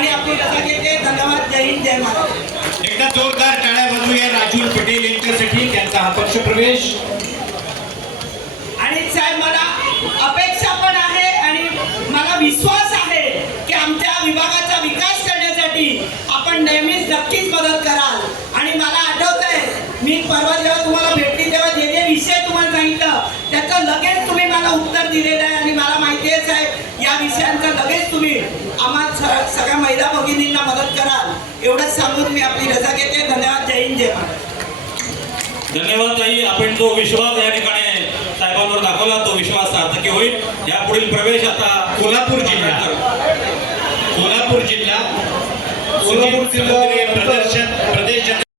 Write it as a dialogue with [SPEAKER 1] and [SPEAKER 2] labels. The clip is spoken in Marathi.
[SPEAKER 1] आणि आपण कथा घेते धन्यवाद जय हिंद जय महाराज एकदा जोरदार टाळ्या वाजूया राजूल पटेल यांच्यासाठी त्यांचा हा पक्ष प्रवेश
[SPEAKER 2] आणि साहेब मला अपेक्षा पण आहे आणि मला विश्वास आहे की आमच्या विभागाचा विकास करण्यासाठी आपण नेहमीच नक्कीच मदत कराल. आणि मला आठवत आहे मी परवा जेव्हा तुम्हाला भेटली तेव्हा जे जे विषय तुम्हाला सांगितलं त्याचं लगेच तुम्ही मला उत्तर दिलेलं आहे. आणि मला माहिती आहे साहेब या विषयांचा लगेच तुम्ही आम्हाला सगळ्या भगिनींना मदत कराल एवढंच सांगून मी आपली रजा घेते. धन्यवाद जय हिंद जय महाराज
[SPEAKER 3] धन्यवाद ताई. आपण जो विश्वास या ठिकाणी साहेबांवर दाखवला तो विश्वास सार्थकी होईल. या पुढील प्रवेश आता
[SPEAKER 1] कोल्हापूर जिल्हा कोल्हापूर जिल्हा
[SPEAKER 4] कोल्हापूर जिल्हा